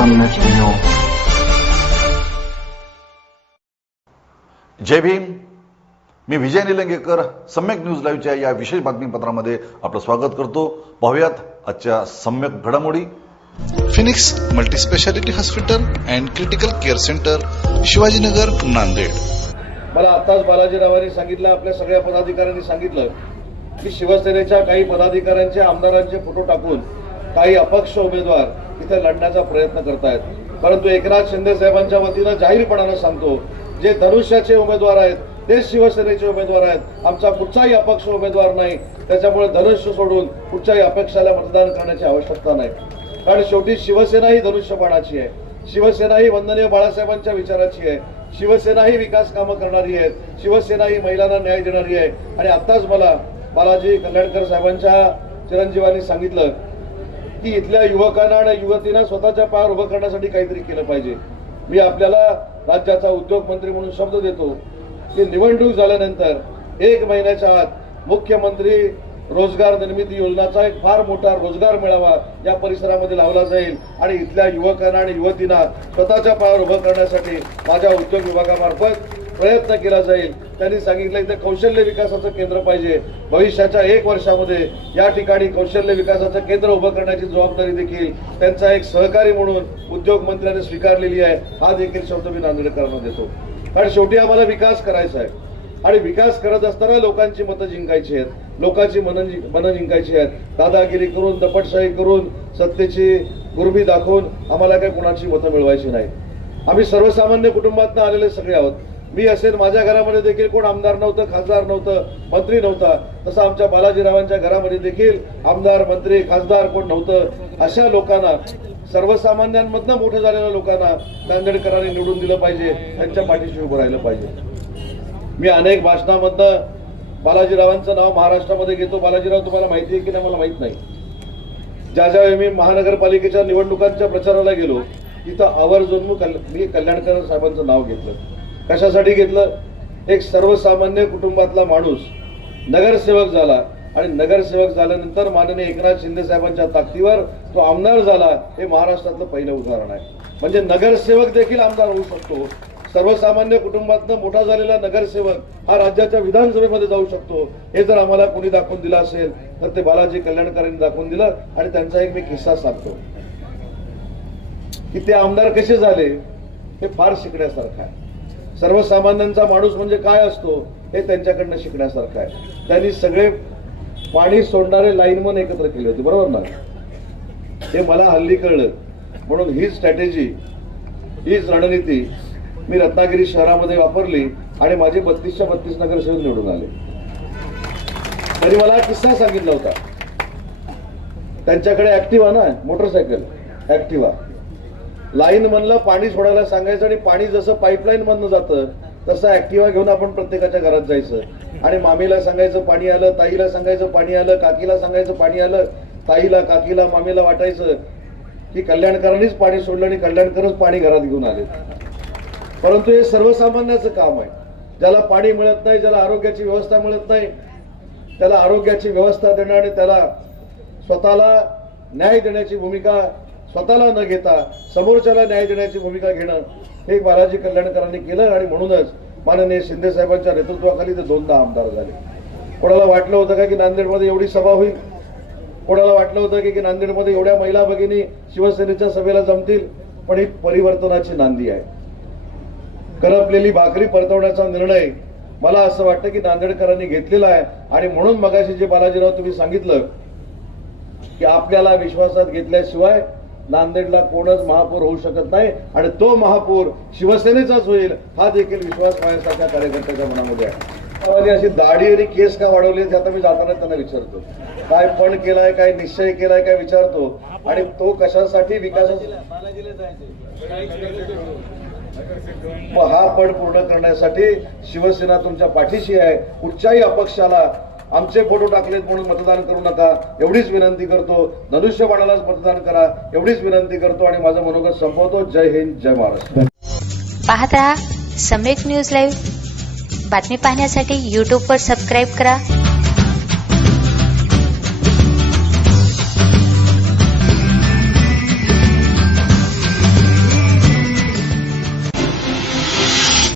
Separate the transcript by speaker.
Speaker 1: सम्यक न्यूज
Speaker 2: जय भीम। मी विजय निलंगेकर सम्यक न्यूज लाईव्हच्या या विशेष बातमीपत्रामध्ये आपलं स्वागत करतो. पाहुयात आजच्या सम्यक घडामोडी.
Speaker 3: Phoenix multispeciality hospital and critical care centre Shivajinagar Nanded.
Speaker 4: मला आताच बालाजीरावांनी सांगितलं आपल्या सगळ्या पदाधिकाऱ्यांनी सांगितलं की शिवसेनेच्या काही पदाधिकाऱ्यांचे आमदारांचे फोटो टाकून काही अपक्ष उमेदवार इथे लढण्याचा प्रयत्न करतायत. परंतु एकनाथ शिंदे साहेबांच्या वतीनं जाहीरपणानं सांगतो जे धनुष्याचे उमेदवार आहेत तेच शिवसेनेचे उमेदवार आहेत आमचा कुठचाही अपक्ष उमेदवार नाही त्याच्यामुळे धनुष्य सोडून कुठच्याही अपेक्षाला मतदान करण्याची आवश्यकता नाही. कारण शेवटी शिवसेना ही धनुष्यबाणाची आहे. शिवसेना ही वंदनीय बाळासाहेबांच्या विचाराची आहे. शिवसेना ही विकास कामं करणारी आहे शिवसेना ही महिलांना न्याय देणारी आहे. आणि आताच मला बालाजी कल्याणकर साहेबांच्या चिरंजीवांनी सांगितलं की इथल्या युवकांना आणि युवतींना स्वतःच्या पायावर उभं करण्यासाठी काहीतरी केलं पाहिजे. मी आपल्याला राज्याचा उद्योग मंत्री म्हणून शब्द देतो की निवडणूक झाल्यानंतर एक महिन्याच्या आत मुख्यमंत्री रोजगार निर्मिती योजनाचा एक फार मोठा रोजगार मेळावा या परिसरामध्ये लावला जाईल आणि इथल्या युवकांना आणि युवतींना स्वतःच्या पायावर उभं करण्यासाठी माझ्या उद्योग विभागामार्फत प्रयत्न केला जाईल. त्यांनी सांगितलं इथे कौशल्य विकासाचं केंद्र पाहिजे. भविष्याच्या एक वर्षामध्ये या ठिकाणी कौशल्य विकासाचं केंद्र उभं करण्याची जबाबदारी देखील त्यांचा एक सहकारी म्हणून उद्योग मंत्र्यांनी स्वीकारलेली आहे. हा देखील शब्द मी नांदेडकरांना देतो. कारण शेवटी आम्हाला विकास करायचा आहे. आणि विकास करत असताना लोकांची मतं जिंकायची आहेत. लोकांची मन मनं जिंकायची आहेत. दादागिरी करून दपटशाही करून सत्तेची गुरबी दाखवून आम्हाला काही कुणाची मतं मिळवायची नाही. आम्ही सर्वसामान्य कुटुंबातनं आलेले सगळे आहोत. मी असेल माझ्या घरामध्ये देखील कोण आमदार नव्हतं खासदार नव्हतं मंत्री नव्हता तसं आमच्या बालाजीरावांच्या घरामध्ये देखील आमदार मंत्री खासदार कोण नव्हतं अशा लोकांना सर्वसामान्यांमधनं मोठं झालेल्या लोकांना नांदेडकरांनी निवडून दिलं पाहिजे त्यांच्या पाठीशी उभं राहिलं पाहिजे. मी अनेक भाषणामधनं बालाजीरावांचं नाव महाराष्ट्रामध्ये घेतो. बालाजीराव तुम्हाला माहिती आहे की नाही? मला माहीत नाही. ज्या ज्यावेळी मी महानगरपालिकेच्या निवडणुकांच्या प्रचाराला गेलो तिथं आवर्जून मी कल्याणकर साहेबांचं नाव घेतलं. कशासाठी घेतलं? एक सर्वसामान्य कुटुंबातला माणूस नगरसेवक झाला आणि नगरसेवक झाल्यानंतर माननीय एकनाथ शिंदे साहेबांच्या ताकदीवर तो आमदार झाला हे महाराष्ट्रातलं पहिलं उदाहरण आहे. म्हणजे नगरसेवक देखील आमदार होऊ शकतो. सर्वसामान्य कुटुंबातनं मोठा झालेला नगरसेवक हा राज्याच्या विधानसभेमध्ये जाऊ शकतो. हे जर आम्हाला कोणी दाखवून दिलं असेल तर ते बालाजी कल्याणकरांनी दाखवून दिलं आणि त्यांचा एक मी किस्सा सांगतो. की ते आमदार कसे झाले हे फार शिकण्यासारखं आहे. सर्वसामान्यांचा माणूस म्हणजे काय असतो हे त्यांच्याकडनं शिकण्यासारखं आहे. त्यांनी सगळे पाणी सोडणारे लाईनमन एकत्र केले होते बरोबर ना? हे मला हल्ली कळलं. म्हणून ही स्ट्रॅटेजी हीच रणनीती मी रत्नागिरी शहरामध्ये वापरली आणि माझे बत्तीसच्या बत्तीस नगरसेवक निवडून आले. त्यांनी मला किस्सा सांगितला होता. त्यांच्याकडे ऍक्टिवा ना मोटरसायकल ऍक्टिवा लाईन मधलं पाणी सोडायला सांगायचं आणि पाणी जसं पाईपलाईन मधनं जातं तसं ऍक्टिव्हा घेऊन आपण प्रत्येकाच्या घरात जायचं. आणि मामीला सांगायचं पाणी आलं ताईला सांगायचं पाणी आलं काकीला सांगायचं पाणी आलं ताईला काकीला मामीला वाटायचं की कल्याणकरांनीच पाणी सोडलं आणि कल्याणकरच पाणी घरात घेऊन आले. परंतु हे सर्वसामान्याचं काम आहे. ज्याला पाणी मिळत नाही ज्याला आरोग्याची व्यवस्था मिळत नाही त्याला आरोग्याची व्यवस्था देणं आणि त्याला स्वतःला न्याय देण्याची भूमिका स्वतःला न घेता समोरच्याला न्याय देण्याची भूमिका घेणं हे बालाजी कल्याणकरांनी केलं आणि म्हणूनच माननीय शिंदे साहेबांच्या नेतृत्वाखाली ते दोनदा आमदार झाले. कोणाला वाटलं होतं का की नांदेडमध्ये एवढी सभा होईल? कोणाला वाटलं होतं की नांदेडमध्ये एवढ्या महिला भगिनी शिवसेनेच्या सभेला जमतील? पण ही परिवर्तनाची नांदी आहे. करपलेली भाकरी परतवण्याचा निर्णय मला असं वाटतं की नांदेडकरांनी घेतलेला आहे. आणि म्हणून मगाशी जे बालाजीराव तुम्ही सांगितलं की आपल्याला विश्वासात घेतल्याशिवाय नांदेडला कोणच महापौर होऊ शकत नाही आणि तो महापौर शिवसेनेचाच होईल हा देखील विश्वास माझ्यासारख्या कार्यकर्त्याच्या मनामध्ये आहे. अशी दाढी आणि केस का वाढवली हे आता मी जाताना त्यांना विचारतो. काय फंड केलाय काय निश्चय केलाय काय विचारतो? आणि तो कशासाठी विकासा मग हा पड पूर्ण करण्यासाठी शिवसेना तुमच्या पाठीशी आहे. कुठच्याही अपक्षाला आमचे फोटो टाकलेत म्हणून मतदान करू नका. एवढीच विनंती करतो. धनुष्यबाणालाच मतदान करा. एवढीच विनंती करतो आणि माझं मनोगत संपवतो. जय हिंद जय महाराष्ट्र.
Speaker 5: पाहत रहा सम्यक न्यूज लाईव्ह बातमी पाहण्यासाठी यूट्यूबवर सबस्क्राईब करा.